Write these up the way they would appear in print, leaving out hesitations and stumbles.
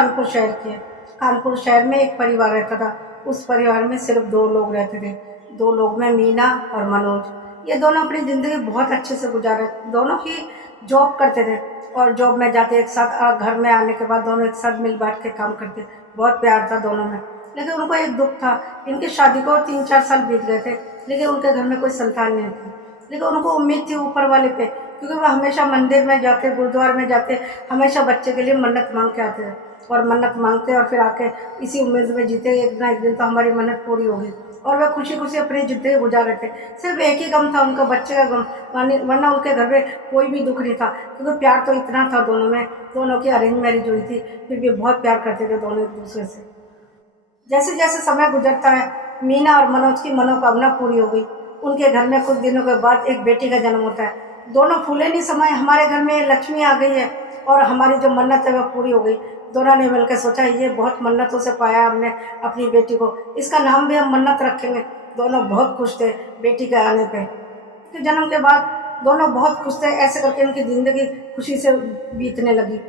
कानपुर शहर की है। कानपुर शहर में एक परिवार रहता था। उस परिवार में सिर्फ 2 लोग रहते थे। 2 लोग में मीना और मनोज। ये दोनों अपनी ज़िंदगी बहुत अच्छे से गुजारे। दोनों ही जॉब करते थे और जॉब में जाते एक साथ, घर में आने के बाद दोनों एक साथ मिल बांट के काम करते। बहुत प्यार था दोनों में। लेकिन उनको एक दुख था। इनकी शादी को 3-4 साल बीत गए थे, लेकिन उनके घर में कोई संतान नहीं थी। लेकिन उनको उम्मीद थी ऊपर वाले पे, क्योंकि वो हमेशा मंदिर में जाते, गुरुद्वारे में जाते, हमेशा बच्चे के लिए मन्नत मांग के आते थे और मन्नत मांगते और फिर आके इसी उम्मीद में जीते एक ना एक दिन तो हमारी मन्नत पूरी होगी। और वह खुशी खुशी अपनी ज़िंदगी गुजार रहे थे। सिर्फ एक ही गम था, उनका बच्चे का गम, वरना उनके घर में कोई भी दुख नहीं था, क्योंकि प्यार तो इतना था दोनों में। दोनों की अरेंज मैरिज हुई थी, फिर भी बहुत प्यार करते थे दोनों एक दूसरे से। जैसे जैसे समय गुजरता है, मीना और मनोज की मनोकामना पूरी हो गई। उनके घर में कुछ दिनों के बाद एक बेटी का जन्म होता है। दोनों फूले नहीं समाये, हमारे घर में लक्ष्मी आ गई है और हमारी जो मन्नत है वह पूरी हो गई। दोनों ने मिलकर सोचा ये बहुत मन्नतों से पाया हमने अपनी बेटी को, इसका नाम भी हम मन्नत रखेंगे। दोनों बहुत खुश थे बेटी के आने पे। उसके जन्म के बाद दोनों बहुत खुश थे। ऐसे करके इनकी ज़िंदगी खुशी से बीतने लगी।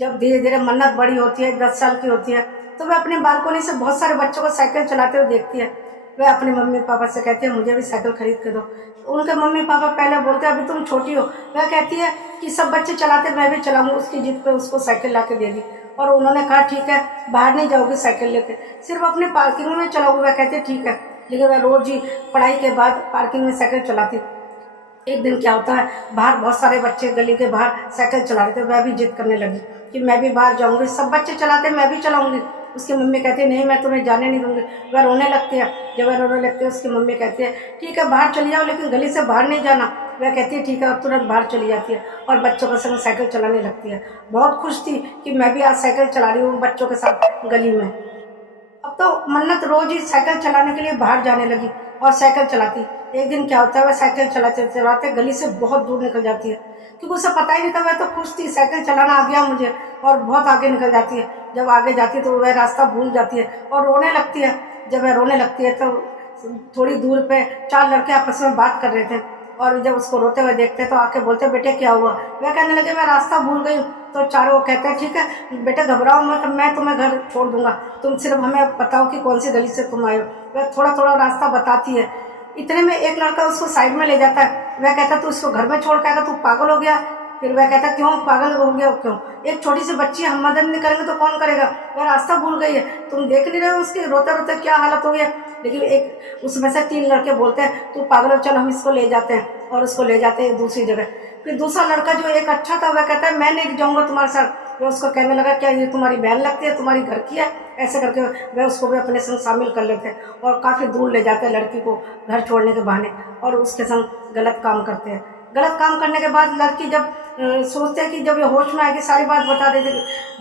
जब धीरे धीरे मन्नत बड़ी होती है, 10 साल की होती है, तो वह अपने बालकोनी से बहुत सारे बच्चों को साइकिल चलाते हुए देखती है। वह अपने मम्मी पापा से कहती है मुझे भी साइकिल खरीद के दो। उनके मम्मी पापा पहले बोलते हैं अभी तुम छोटी हो। वह कहती है कि सब बच्चे चलाते मैं भी चलाऊंगी। उसकी जिद पे उसको साइकिल ला के दे दी और उन्होंने कहा ठीक है, बाहर नहीं जाओगी साइकिल लेके, सिर्फ अपने पार्किंग में चलाओगी। वह कहती है ठीक है, लेकिन वह रोज ही पढ़ाई के बाद पार्किंग में साइकिल चलाती। एक दिन क्या होता है, बाहर बहुत सारे बच्चे गली के बाहर साइकिल चला रहे थे। वह भी जिद करने लगी कि मैं भी बाहर जाऊंगी, सब बच्चे चलाते मैं भी चलाऊंगी। उसकी मम्मी कहती है नहीं मैं तुम्हें जाने नहीं दूंगी। वह रोने लगती है। जब वह रोने लगती है उसकी मम्मी कहती है ठीक है बाहर चली जाओ, लेकिन गली से बाहर नहीं जाना। वह कहती है ठीक है, और तुरंत बाहर चली जाती है और बच्चों के संग साइकिल चलाने लगती है। बहुत खुश थी कि मैं भी आज साइकिल चला रही हूँ बच्चों के साथ गली में। अब तो मन्नत रोज ही साइकिल चलाने के लिए बाहर जाने लगी और साइकिल चलाती। एक दिन क्या होता है, वह साइकिल चलाते चलाते गली से बहुत दूर निकल जाती है, क्योंकि उसे पता ही नहीं था। वह तो खुश थी साइकिल चलाना आ गया मुझे, और बहुत आगे निकल जाती है। जब आगे जाती है तो वह रास्ता भूल जाती है और रोने लगती है। जब वह रोने लगती है तो थोड़ी दूर पे 4 लड़के आपस में बात कर रहे थे, और जब उसको रोते हुए देखते तो आके बोलते बेटे क्या हुआ। वह कहने लगे मैं रास्ता भूल गई। तो चारों कहते हैं ठीक है बेटा घबराओ मत, मैं तुम्हें घर छोड़ दूंगा, तुम सिर्फ हमें बताओ कि कौन सी गली से तुम आए हो। वह थोड़ा थोड़ा रास्ता बताती है। इतने में एक लड़का उसको साइड में ले जाता है। वह कहता तू इसको घर में छोड़ के आएगा, तू पागल हो गया। फिर वह कहता क्यों पागल हो गया क्यों, एक छोटी सी बच्ची हम मदद नहीं करेंगे तो कौन करेगा, वह रास्ता भूल गई है, तुम देख नहीं रहे हो उसके रोते रोते क्या हालत हो गई है। लेकिन एक उसमें से 3 लड़के बोलते हैं तू पागल हो, चल हम इसको ले जाते हैं, और उसको ले जाते हैं दूसरी जगह। फिर दूसरा लड़का जो एक अच्छा था वह कहता है मैं नहीं जाऊंगा तुम्हारे साथ। वह उसको कहने लगा क्या ये तुम्हारी बहन लगती है, तुम्हारी घर की है। ऐसे करके वह उसको भी अपने संग शामिल कर लेते हैं और काफ़ी दूर ले जाते हैं लड़की को घर छोड़ने के बहाने, और उसके संग गलत काम करते हैं। गलत काम करने के बाद लड़की जब सोचते हैं कि जब ये होश में आएगी सारी बात बता देते,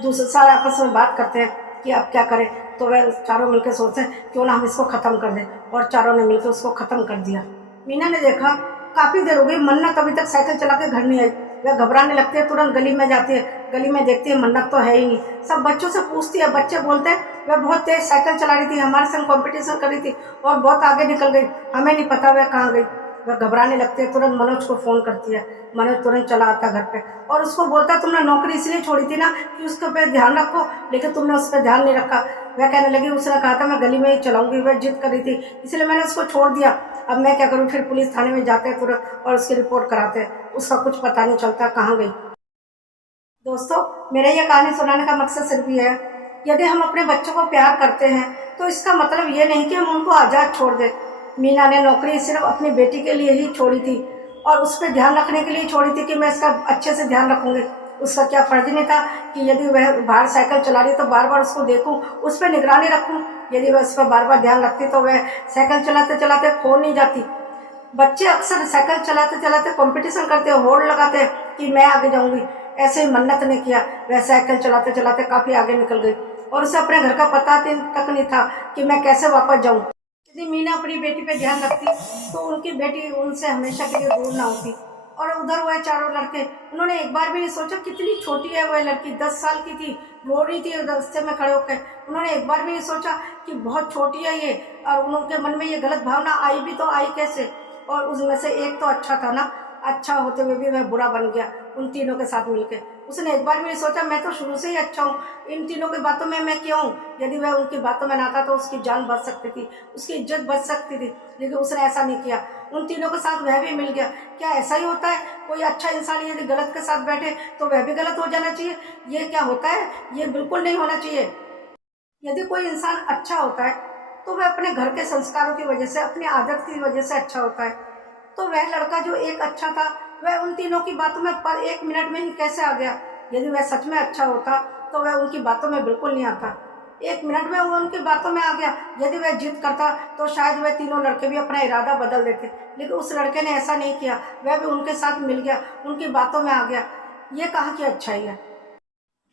दूसरे सारे आपस में बात करते हैं कि अब क्या करें। तो वह चारों मिलकर सोचते हैं क्यों ना हम इसको ख़त्म कर दें, और चारों ने मिलकर उसको ख़त्म कर दिया। मीना ने देखा काफ़ी देर हो गई, मन्नत अभी तक साइकिल चला के घर नहीं आई। वह घबराने लगती है, तुरंत गली में जाती है। गली में देखती है मन्नत तो है ही नहीं। सब बच्चों से पूछती है, बच्चे बोलते हैं वह बहुत तेज साइकिल चला रही थी, हमारे संग कंपटीशन कर रही थी और बहुत आगे निकल गई, हमें नहीं पता वह कहाँ गई। वह घबराने लगती है, तुरंत मनोज को फ़ोन करती है। मनोज तुरंत चला आता घर पे और उसको बोलता है तुमने नौकरी इसलिए छोड़ी थी ना कि उसके पे ध्यान रखो, लेकिन तुमने उस पर ध्यान नहीं रखा। वह कहने लगी उसने कहा था मैं गली में ही चलाऊंगी, वह जिद कर रही थी इसलिए मैंने उसको छोड़ दिया, अब मैं क्या करूँ। फिर पुलिस थाने में जाते हैं तुरंत और उसकी रिपोर्ट कराते हैं, उसका कुछ पता नहीं चलता कहाँ गई। दोस्तों मेरा यह कहानी सुनाने का मकसद सिर्फ ये है, यदि हम अपने बच्चों को प्यार करते हैं तो इसका मतलब ये नहीं कि हम उनको आज़ाद छोड़ दें। मीना ने नौकरी सिर्फ अपनी बेटी के लिए ही छोड़ी थी और उस पर ध्यान रखने के लिए छोड़ी थी कि मैं इसका अच्छे से ध्यान रखूंगी। उसका क्या फर्ज नहीं था कि यदि वह बाहर साइकिल चला रही तो बार बार उसको देखूं, उस पर निगरानी रखूं। यदि वह उस पर बार बार ध्यान रखती तो वह साइकिल चलाते चलाते खो नहीं जाती। बच्चे अक्सर साइकिल चलाते चलाते कंपटीशन करते हैं, होड़ लगाते हैं कि मैं आगे जाऊंगी। ऐसे ही मन्नत ने किया, वह साइकिल चलाते चलाते काफ़ी आगे निकल गई और उसे अपने घर का पता तक नहीं था कि मैं कैसे वापस जाऊं। यदि मीना अपनी बेटी पे ध्यान रखती तो उनकी बेटी उनसे हमेशा के लिए दूर ना होती। और उधर वह चारों लड़के, उन्होंने एक बार भी नहीं सोचा कितनी छोटी है वह लड़की, 10 साल की थी, रो रही थी रास्ते में खड़े होकर। उन्होंने एक बार भी नहीं सोचा कि बहुत छोटी है ये, और उनके मन में ये गलत भावना आई भी तो आई कैसे। और उसमें से एक तो अच्छा था ना, अच्छा होते हुए भी वह बुरा बन गया उन तीनों के साथ मिलकर। उसने एक बार भी नहीं सोचा मैं तो शुरू से ही अच्छा हूँ, इन तीनों की बातों में मैं क्यों हूँ। यदि वह उनकी बातों में ना था तो उसकी जान बच सकती थी, उसकी इज्जत बच सकती थी, लेकिन उसने ऐसा नहीं किया। उन तीनों के साथ वह भी मिल गया। क्या ऐसा ही होता है? कोई अच्छा इंसान यदि गलत के साथ बैठे तो वह भी गलत हो जाना चाहिए? ये क्या होता है? ये बिल्कुल नहीं होना चाहिए। यदि कोई इंसान अच्छा होता है तो वह अपने घर के संस्कारों की वजह से, अपनी आदत की वजह से अच्छा होता है। तो वह लड़का जो एक अच्छा था, वह उन तीनों की बातों में पर 1 मिनट में ही कैसे आ गया? यदि वह सच में अच्छा होता तो वह उनकी बातों में बिल्कुल नहीं आता। 1 मिनट में वो उनकी बातों में आ गया। यदि वह जिद करता तो शायद वह तीनों लड़के भी अपना इरादा बदल देते, लेकिन उस लड़के ने ऐसा नहीं किया। वह भी उनके साथ मिल गया, उनकी बातों में आ गया। ये कहाँ की अच्छाई है?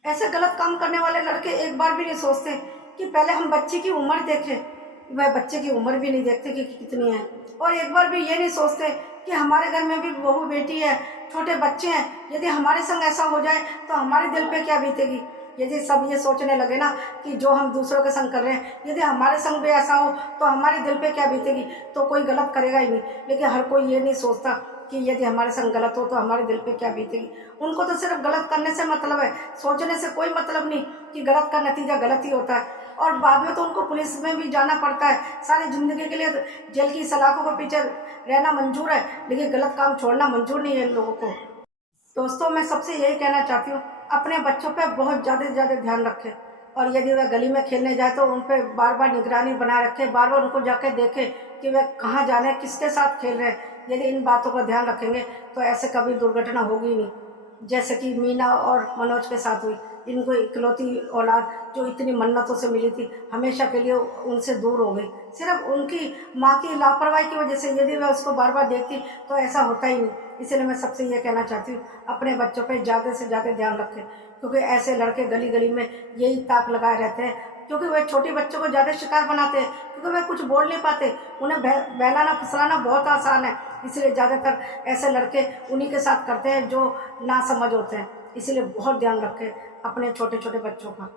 ऐसे गलत काम करने वाले लड़के एक बार भी नहीं सोचते कि पहले हम बच्चे की उम्र देखें। वह बच्चे की उम्र भी नहीं देखते कि कितनी है, और एक बार भी ये नहीं सोचते कि हमारे घर में भी बहू बेटी है, छोटे बच्चे हैं, यदि हमारे संग ऐसा हो जाए तो हमारे दिल पे क्या बीतेगी। यदि सब ये सोचने लगे ना कि जो हम दूसरों के संग कर रहे हैं, यदि हमारे संग भी ऐसा हो तो हमारे दिल पे क्या बीतेगी, तो कोई गलत करेगा ही नहीं। लेकिन हर कोई ये नहीं सोचता कि यदि हमारे संग गलत हो तो हमारे दिल पे क्या बीतेगी। उनको तो सिर्फ गलत करने से मतलब है, सोचने से कोई मतलब नहीं कि गलत का नतीजा गलत ही होता है। और बाद में तो उनको पुलिस में भी जाना पड़ता है। सारी जिंदगी के लिए जेल की सलाखों के पीछे रहना मंजूर है, लेकिन गलत काम छोड़ना मंजूर नहीं है इन लोगों को। दोस्तों, मैं सबसे यही कहना चाहती हूँ, अपने बच्चों पे बहुत ज़्यादा से ज़्यादा ध्यान रखें। और यदि वह गली में खेलने जाए तो उन पर बार बार निगरानी बनाए रखें, बार बार उनको जाके देखें कि वह कहाँ जाने, किसके साथ खेल रहे हैं। यदि इन बातों का ध्यान रखेंगे तो ऐसे कभी दुर्घटना होगी ही नहीं, जैसे कि मीना और मनोज के साथ हुई। इनको इकलौती औलाद जो इतनी मन्नतों से मिली थी, हमेशा के लिए उनसे दूर हो गई, सिर्फ उनकी माँ की लापरवाही की वजह से। यदि वह उसको बार बार देखती तो ऐसा होता ही नहीं। इसलिए मैं सबसे ये कहना चाहती हूँ, अपने बच्चों पे ज़्यादा से ज़्यादा ध्यान रखें, क्योंकि ऐसे लड़के गली गली में यही ताक लगाए रहते हैं, क्योंकि वह छोटे बच्चों को ज़्यादा शिकार बनाते हैं, क्योंकि वह कुछ बोल नहीं पाते। उन्हें बहलाना फुसलाना बहुत आसान है, इसलिए ज़्यादातर ऐसे लड़के उन्हीं के साथ करते हैं जो ना समझ होते हैं। इसलिए बहुत ध्यान रखें अपने छोटे छोटे बच्चों का।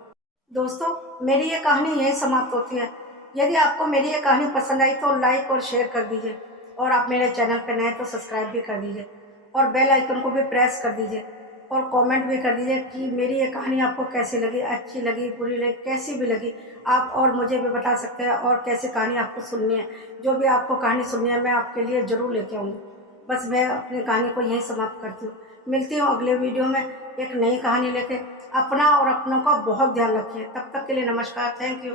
दोस्तों, मेरी ये कहानी यहीं समाप्त होती है। यदि आपको मेरी ये कहानी पसंद आई तो लाइक और शेयर कर दीजिए, और आप मेरे चैनल पर नए तो सब्सक्राइब भी कर दीजिए, और बेल आइकन को भी प्रेस कर दीजिए, और कमेंट भी कर दीजिए कि मेरी ये कहानी आपको कैसी लगी, अच्छी लगी, बुरी लगी, कैसी भी लगी। आप और मुझे भी बता सकते हैं, और कैसी कहानी आपको सुननी है। जो भी आपको कहानी सुननी है मैं आपके लिए ज़रूर लेके आऊँगी। बस मैं अपनी कहानी को यहीं समाप्त करती हूँ। मिलती हूँ अगले वीडियो में एक नई कहानी लेके। अपना और अपनों का बहुत ध्यान रखिए। तब तक के लिए नमस्कार, थैंक यू।